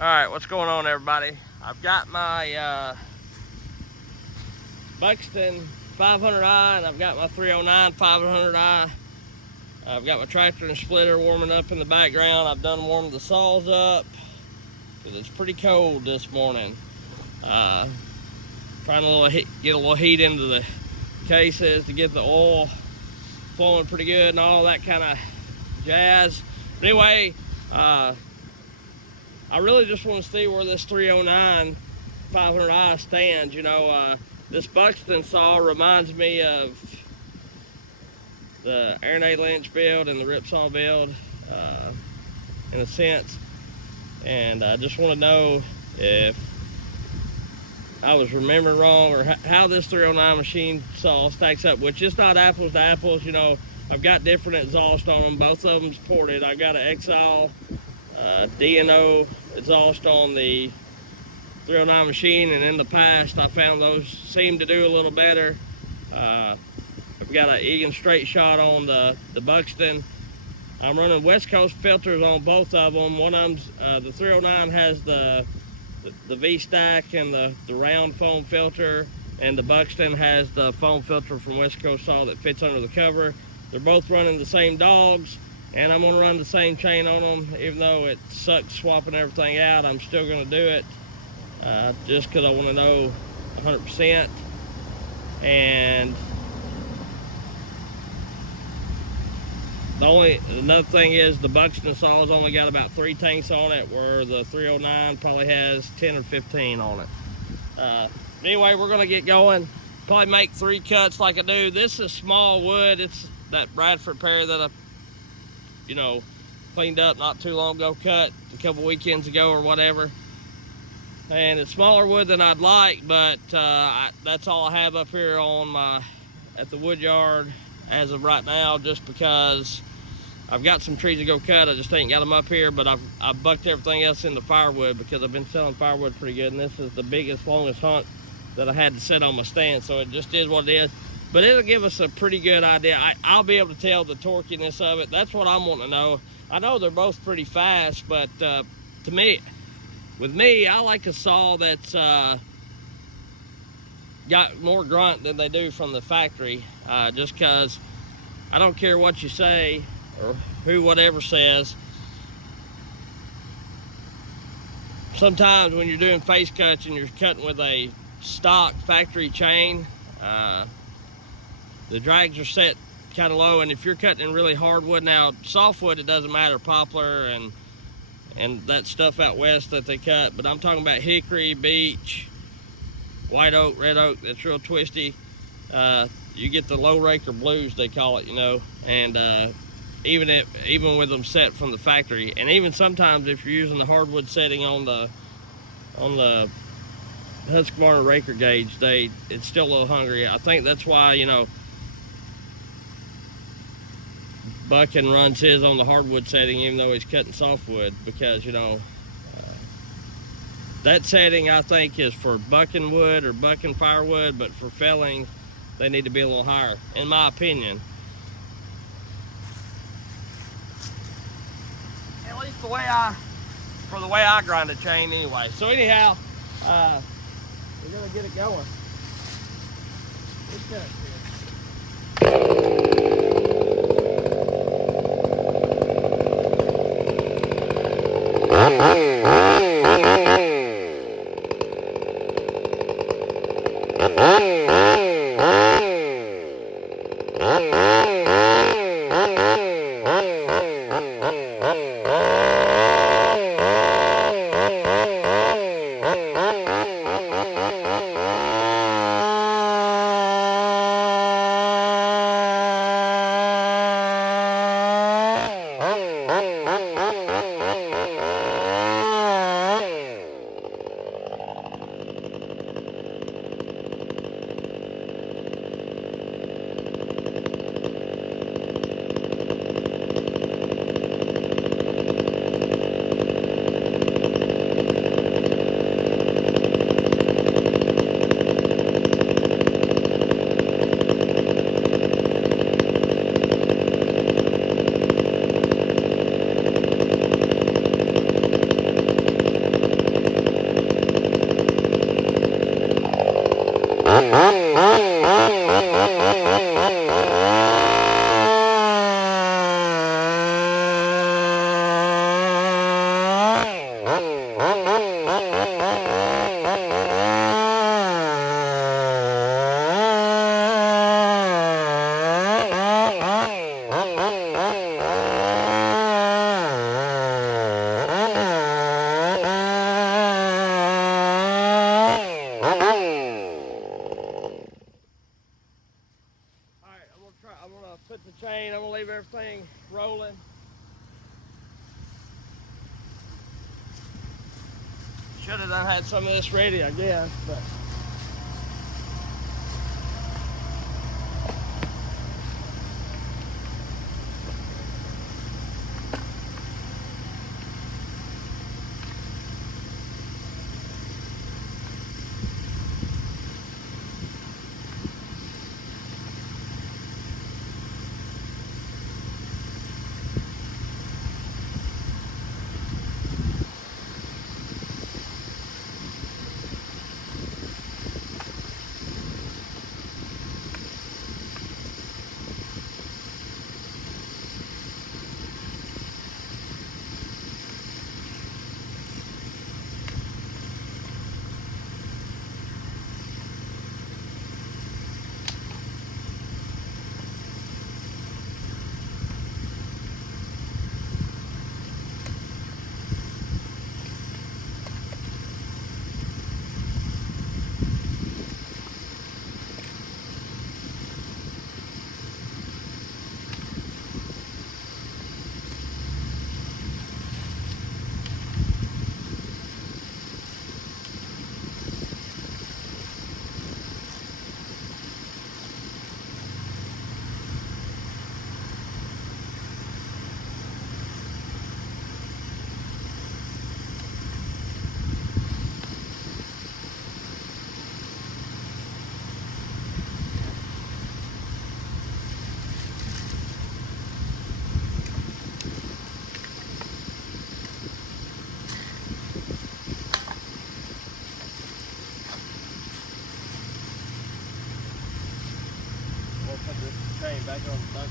Alright, what's going on, everybody? I've got my Buxton 500i and I've got my 309 500i. I've got my tractor and splitter warming up in the background. I've done warmed the saws up because it's pretty cold this morning. Trying to get a little heat into the cases to get the oil flowing pretty good and all that kind of jazz. But anyway, I really just want to see where this 309 500i stands. You know, this Buxton saw reminds me of the Aaron Lynch build and the Ripsaw build in a sense. And I just want to know if I was remembering wrong or how this 309 machine saw stacks up, which is not apples to apples. You know, I've got different exhaust on them. Both of them's ported. I got an Exile D&O exhaust on the 309 machine, and in the past I found those seem to do a little better. I've got an Egan straight shot on the Buxton. I'm running West Coast filters on both of them. One of them's the 309 has the V-stack and the round foam filter, and the Buxton has the foam filter from West Coast Saw that fits under the cover. They're both running the same dogs, and I'm gonna run the same chain on them. Even though it sucks swapping everything out, I'm still gonna do it just because I want to know 100%. And another thing is the Buxton saw's only got about 3 tanks on it, where the 309 probably has 10 or 15 on it. Anyway, we're gonna get going. Probably make 3 cuts like I do. This is small wood. It's that Bradford pear that I, you know, cleaned up not too long ago, cut a couple weekends ago or whatever. And it's smaller wood than I'd like, but that's all I have up here on at the wood yard as of right now, just because I've got some trees to go cut. I just ain't got them up here, but I've bucked everything else into firewood because I've been selling firewood pretty good, and this is the biggest, longest hunk that I had to sit on my stand, so it just is what it is. But it'll give us a pretty good idea. I'll be able to tell the torquiness of it. That's what I'm wanting to know. I know they're both pretty fast, but to me, with me, I like a saw that's got more grunt than they do from the factory, just because I don't care what you say or who whatever says. Sometimes when you're doing face cuts and you're cutting with a stock factory chain, the drags are set kind of low, and if you're cutting in really hard wood, now softwood it doesn't matter, poplar and that stuff out west that they cut, but I'm talking about hickory, beech, white oak, red oak, that's real twisty. You get the low raker blues, they call it, you know, and even with them set from the factory, and even sometimes if you're using the hardwood setting on the Husqvarna raker gauge, it's still a little hungry. I think that's why, you know, Buckin runs his on the hardwood setting even though he's cutting softwood, because, you know, that setting I think is for bucking wood or bucking firewood, but for felling they need to be a little higher, in my opinion. At least the way I grind a chain anyway. So anyhow, we're gonna get it going. Let's cut here. I'm gonna put the chain, I'm gonna leave everything rolling. Should have done had some of this ready, I guess, but. We'll put this chain back on the Buckin.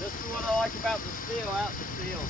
This is what I like about the steel out in the field.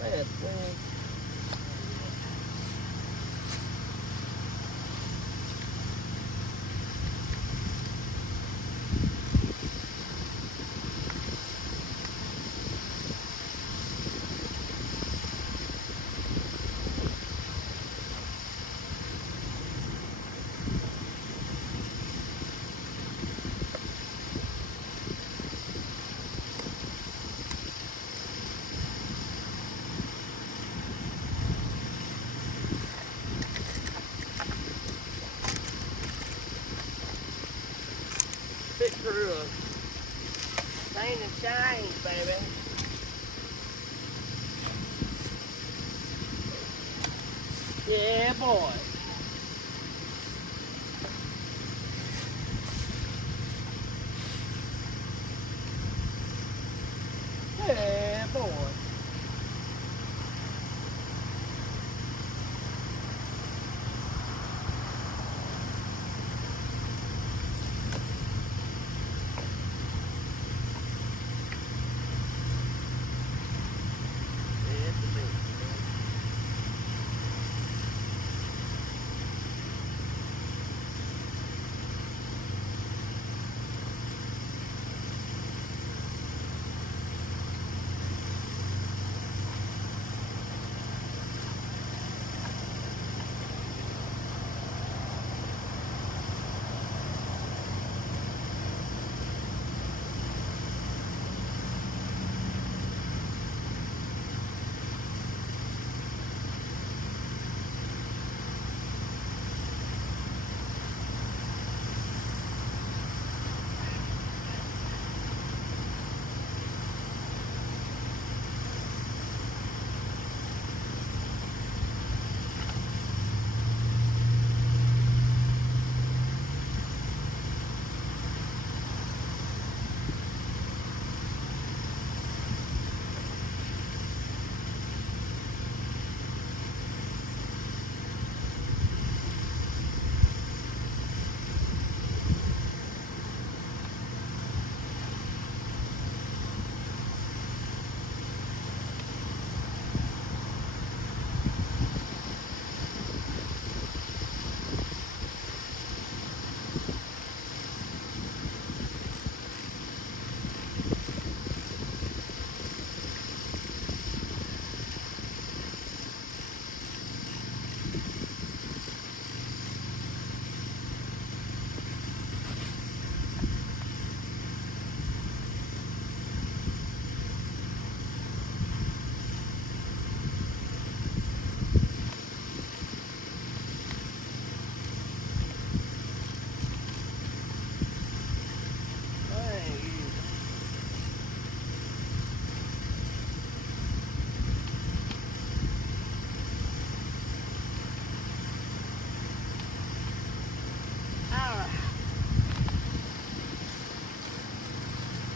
West wind. Big crew of paint and shines, baby. Yeah, boy. Yeah, boy.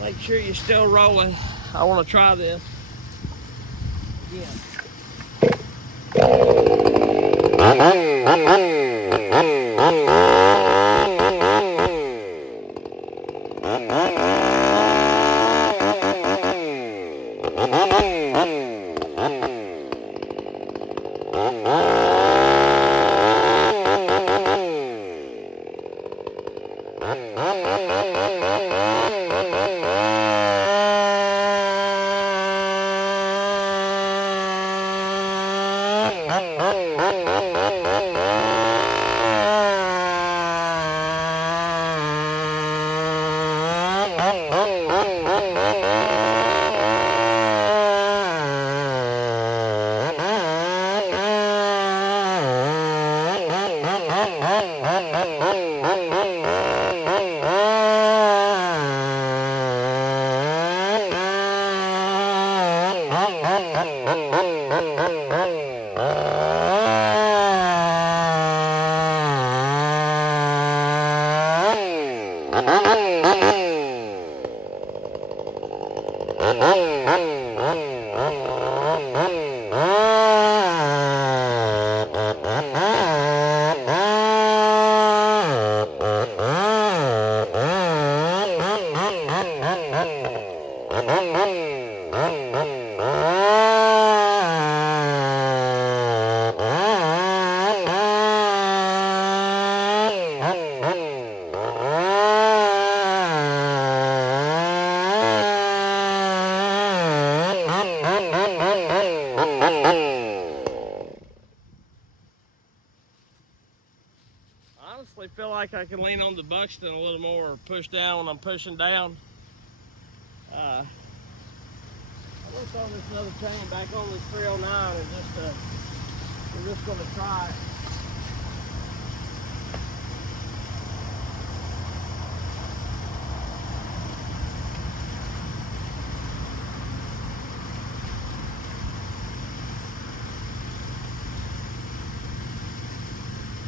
Make sure you're still rolling. I want to try this again. like I can lean on the Buxton a little more, or push down when I'm pushing down. I looked on this other chain back on this 309 and we're just gonna try it.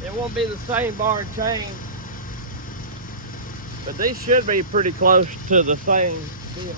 It won't be the same bar and chain, but these should be pretty close to the same deal here.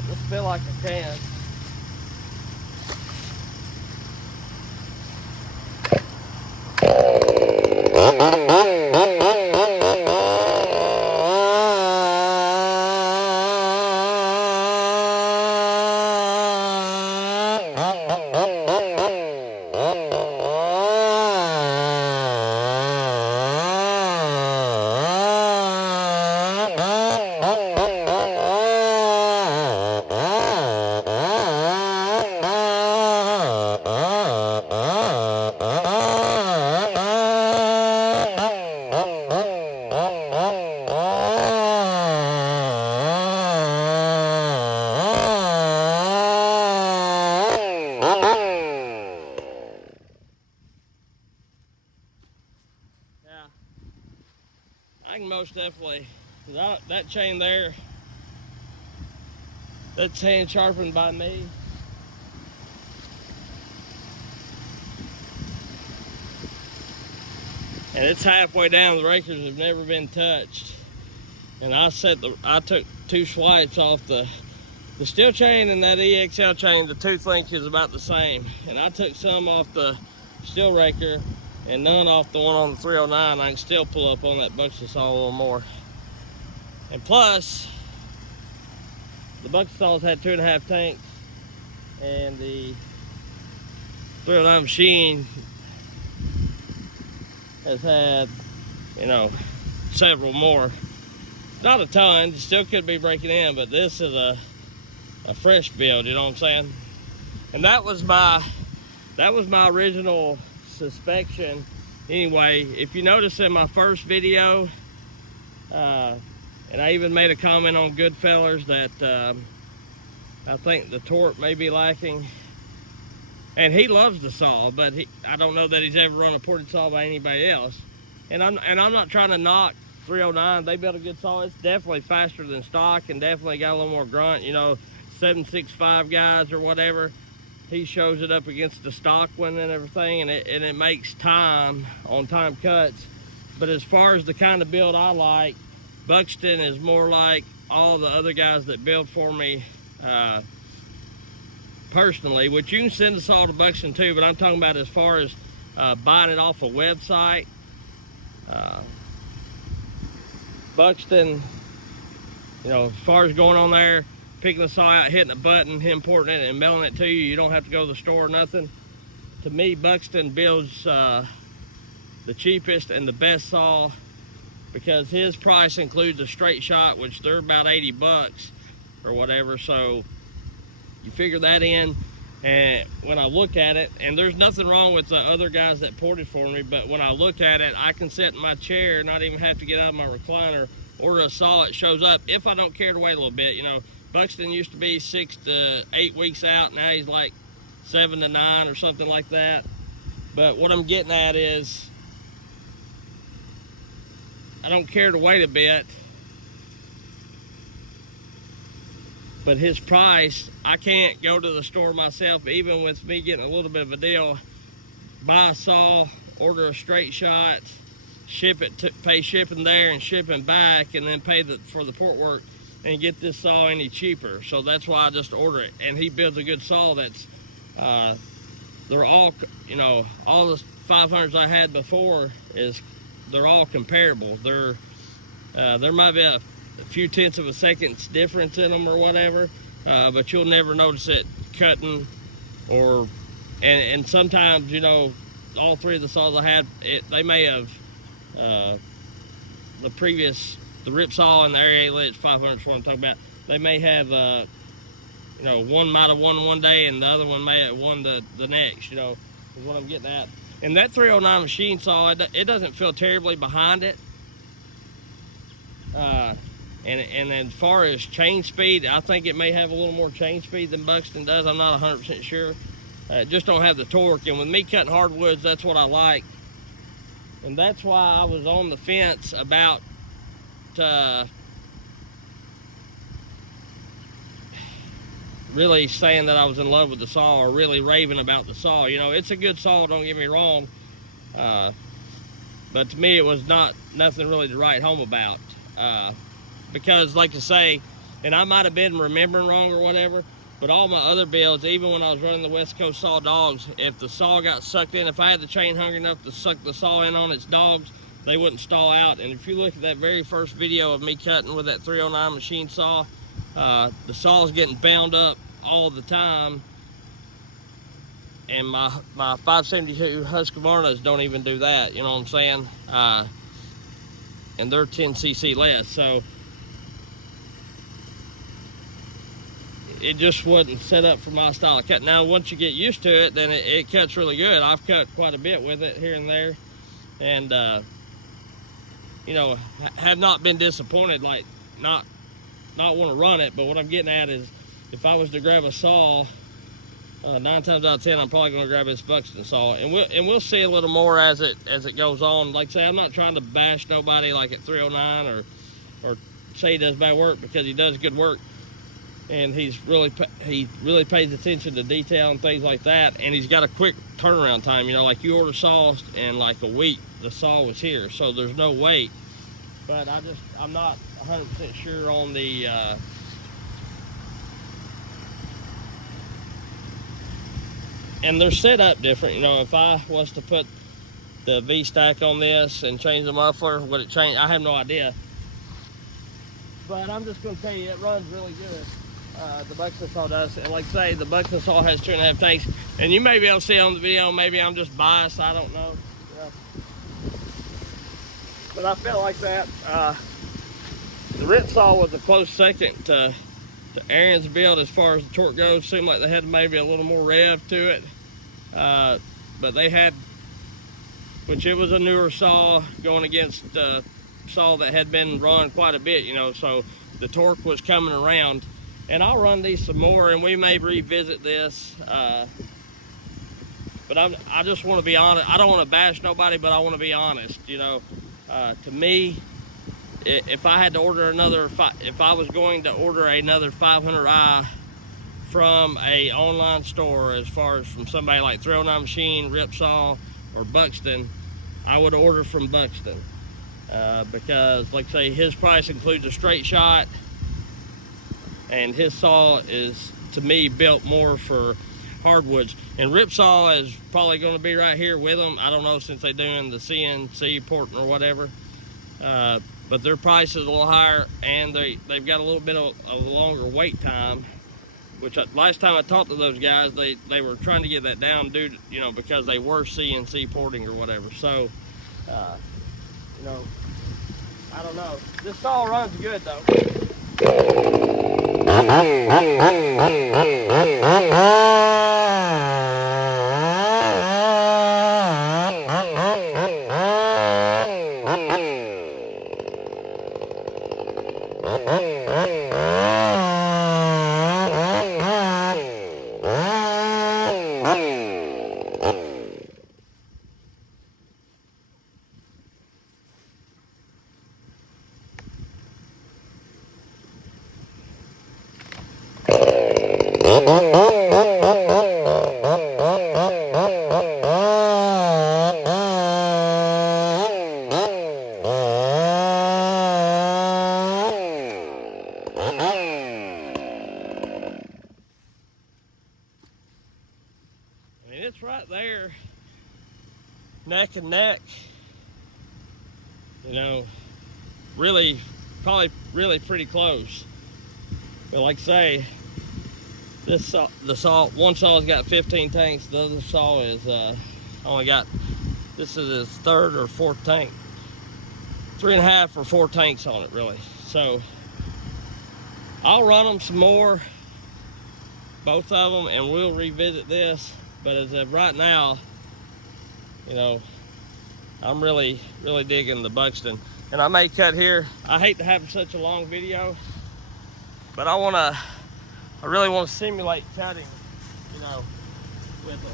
I just feel like I can. I can most definitely, that chain there, that's hand sharpened by me. And it's halfway down, the rakers have never been touched. And I took 2 swipes off the steel chain and that EXL chain, the tooth length is about the same. And I took some off the steel raker and none off the one on the 309. I can still pull up on that Buxton saw a little more. And plus, the Buxton saws had 2.5 tanks, and the 309 machine has had, you know, several more. Not a ton, still could be breaking in, but this is a fresh build, you know what I'm saying? And that was my original suspicion. Anyway, if you notice in my first video, and I even made a comment on Goodfellas that I think the torque may be lacking. And he loves the saw, but I don't know that he's ever run a ported saw by anybody else. And I'm not trying to knock 309, they built a good saw. It's definitely faster than stock and definitely got a little more grunt. You know, 765 guys or whatever, he shows it up against the stock one and everything, and it makes time on time cuts. But as far as the kind of build I like, Buxton is more like all the other guys that build for me personally, which you can send a saw to Buxton too, but I'm talking about as far as buying it off a website. Buxton, you know, as far as going on there, picking the saw out, hitting a button, importing it and mailing it to you, you don't have to go to the store or nothing. To me, Buxton builds the cheapest and the best saw, because his price includes a straight shot, which they're about 80 bucks or whatever. So you figure that in, and when I look at it, and there's nothing wrong with the other guys that ported for me, but when I look at it, I can sit in my chair, not even have to get out of my recliner, order a saw, it shows up if I don't care to wait a little bit. You know, Buxton used to be 6 to 8 weeks out, now he's like 7 to 9 or something like that. But what I'm getting at is, I don't care to wait a bit, but his price, I can't go to the store myself, even with me getting a little bit of a deal, buy a saw, order a straight shot, ship it, pay shipping there and shipping back, and then pay for the port work, and get this saw any cheaper. So that's why I just order it. And he builds a good saw that's, they're all, you know, all the 500s I had before they're all comparable. There might be a few tenths of a second's difference in them or whatever, but you'll never notice it cutting, and sometimes, you know, all three of the saws I had, they may have the rip saw and the area ledge 500 is what I'm talking about. They may have you know, one might have won one day and the other one may have won the next, you know, is what I'm getting at. And that 309 machine saw, it doesn't feel terribly behind it. And as far as chain speed, I think it may have a little more chain speed than Buxton does. I'm not 100% sure. Just don't have the torque. And with me cutting hardwoods, that's what I like. And that's why I was on the fence about really saying that I was in love with the saw, or really raving about the saw. You know, it's a good saw, don't get me wrong. But to me, it was nothing really to write home about. Because, like I say, and I might have been remembering wrong or whatever, but all my other builds, even when I was running the West Coast Saw Dogs, if the saw got sucked in, if I had the chain hungry enough to suck the saw in on its dogs, they wouldn't stall out. And if you look at that very first video of me cutting with that 309 machine saw, the saw's getting bound up all the time, and my 572 Husqvarnas don't even do that, you know what I'm saying? And they're 10cc less, so it just wasn't set up for my style of cut. Now, once you get used to it, then it cuts really good. I've cut quite a bit with it here and there, and you know, have not been disappointed, like not want to run it. But what I'm getting at is, if I was to grab a saw, 9 times out of 10, I'm probably going to grab this Buxton saw, and we'll see a little more as it goes on. Like I say, I'm not trying to bash nobody like at 309 or say he does bad work, because he does good work, and he really pays attention to detail and things like that, and he's got a quick turnaround time. You know, like you order saws and like a week the saw was here, so there's no wait. But I'm not 100% sure on the and they're set up different. You know, if I was to put the V-stack on this and change the muffler, would it change? I have no idea. But I'm just going to tell you, it runs really good. The Buxton saw does. And like I say, the Buxton saw has 2.5 tanks. And you may be able to see on the video, maybe I'm just biased, I don't know. Yeah. But I felt like that. The rip saw was a close second to Aaron's build as far as the torque goes. Seemed like they had maybe a little more rev to it, but they had, which it was a newer saw going against a saw that had been run quite a bit, you know, so the torque was coming around. And I'll run these some more, and we may revisit this, but I just want to be honest. I don't want to bash nobody, but I want to be honest. You know, to me, if I had to order another, if I was going to order another 500i from a online store, as far as from somebody like 309 Machine, Ripsaw, or Buxton, I would order from Buxton. Because, like I say, his price includes a straight shot, and his saw is, to me, built more for hardwoods. And Ripsaw is probably going to be right here with them. I don't know, since they're doing the CNC porting or whatever. But their price is a little higher, and they've got a little bit of a longer wait time. Which last time I talked to those guys, they were trying to get that down, due to, you know, because they were CNC porting or whatever. So, you know, I don't know. This saw runs good though. It's right there, neck and neck, you know, really, probably really pretty close. But like I say, this saw, one saw's got 15 tanks, the other saw is only got, this is his third or fourth tank. 3.5 or 4 tanks on it, really. So I'll run them some more, both of them, and we'll revisit this. But as of right now, you know, I'm really digging the Buxton. And I may cut here. I hate to have such a long video, but I really want to simulate cutting, you know, with them.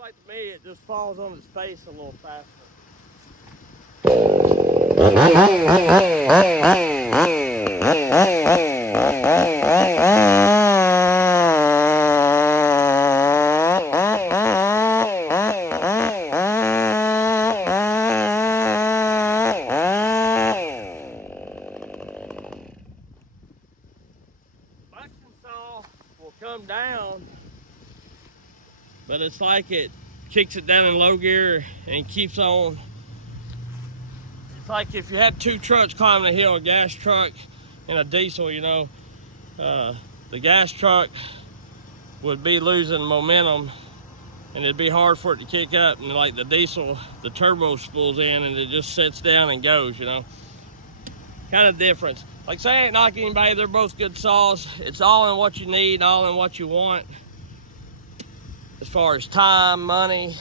Like to me, it just falls on its face a little faster. Buxton saw will come down, but it's like it kicks it down in low gear and keeps on. It's like if you had 2 trucks climbing a hill, a gas truck and a diesel, you know, the gas truck would be losing momentum and it'd be hard for it to kick up, and like the diesel, the turbo spools in and it just sits down and goes, you know. Kind of difference. Like, say, I ain't knocking anybody, they're both good saws. It's all in what you need, all in what you want, as far as time, money,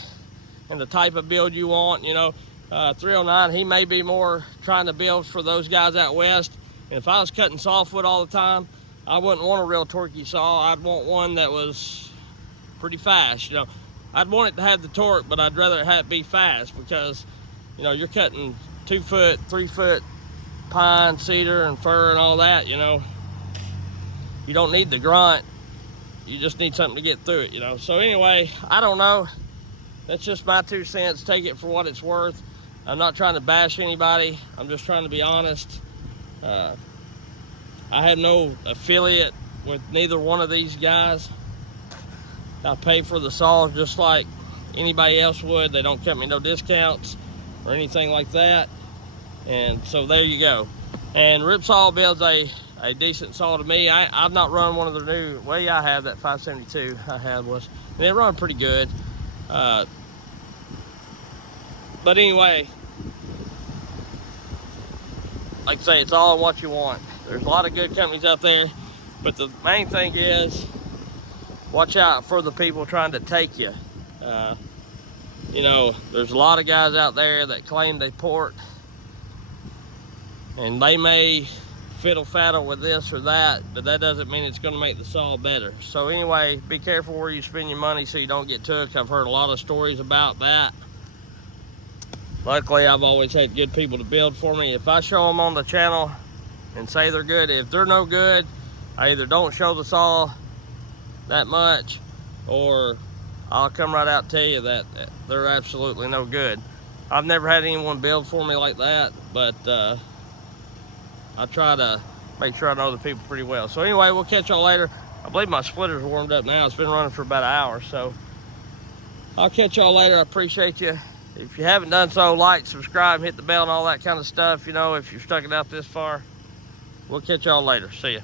and the type of build you want. You know, 309, he may be more trying to build for those guys out west. And if I was cutting softwood all the time, I wouldn't want a real torquey saw. I'd want one that was pretty fast. You know, I'd want it to have the torque, but I'd rather have it be fast, because, you know, you're cutting 2 foot, 3 foot pine, cedar, and fir and all that. You know, you don't need the grunt you just need something to get through it, you know. So anyway, I don't know. That's just my 2 cents. Take it for what it's worth. I'm not trying to bash anybody. I'm just trying to be honest. I have no affiliate with neither one of these guys. I pay for the saws just like anybody else would. They don't cut me no discounts or anything like that. And so there you go. And Ripsaw builds a decent saw to me. I've not run one of the new, well, yeah, I have that 572 I had was, and it run pretty good. But anyway, like I say, it's all in what you want. There's a lot of good companies out there, but the main thing is watch out for the people trying to take you. You know, there's a lot of guys out there that claim they port, and they may fiddle-faddle with this or that, but that doesn't mean it's going to make the saw better. So anyway, be careful where you spend your money so you don't get took. I've heard a lot of stories about that. Luckily, I've always had good people to build for me. If I show them on the channel and say they're good, if they're no good, I either don't show the saw that much, or I'll come right out and tell you that they're absolutely no good. I've never had anyone build for me like that, but I try to make sure I know the people pretty well. So anyway, we'll catch y'all later. I believe my splitter's warmed up now. It's been running for about an hour, so I'll catch y'all later. I appreciate you. If you haven't done so, like, subscribe, hit the bell and all that kind of stuff, you know, if you're stuck it out this far. We'll catch y'all later. See ya.